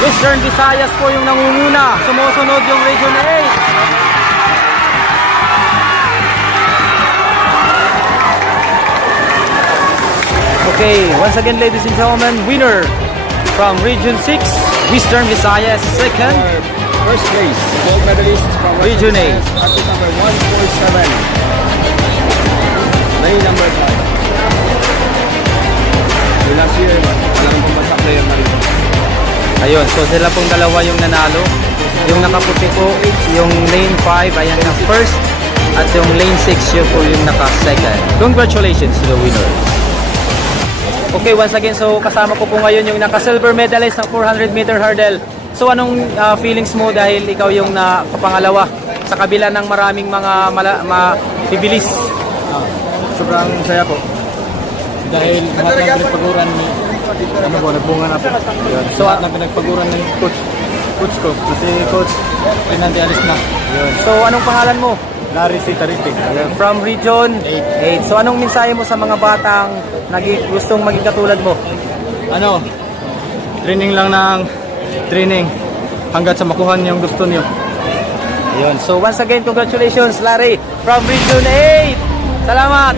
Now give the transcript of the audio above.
Western Visayas po yung nangunguna. Sumusunod yung Region 8. Okay, once again ladies and gentlemen, winner from Region 6, Western Visayas. Second, First place, gold medalist from Region 8. Athlete number 147. Lane number 5. So last year, walang pumasa player na rin. Ayun, so sila pong dalawa yung nanalo. Yung nakaputi po, yung lane 5, ayan ang first. At yung lane 6, yun po yung naka-second. Congratulations to the winners. Okay, once again, so kasama ko po ngayon yung naka-silver medalist ng 400 meter hurdle. So anong feelings mo dahil ikaw yung nakapangalawa sa kabila ng maraming mga mabibilis? Sobrang saya po. Dahil lahat ng pinagpaguran ni nagbunga na po. Yun. So lahat ng pinagpaguran ng coach ko. Kasi coach, pinanti alis na. Yun. So anong pangalan mo? Larry C. Taripi. From Region 8. So anong mensahe mo sa mga batang gustong maging katulad mo? Training lang ng training hanggat sa makuha niyo yung gusto niyo. Ayun. So once again, congratulations Larry from Region 8. Salamat!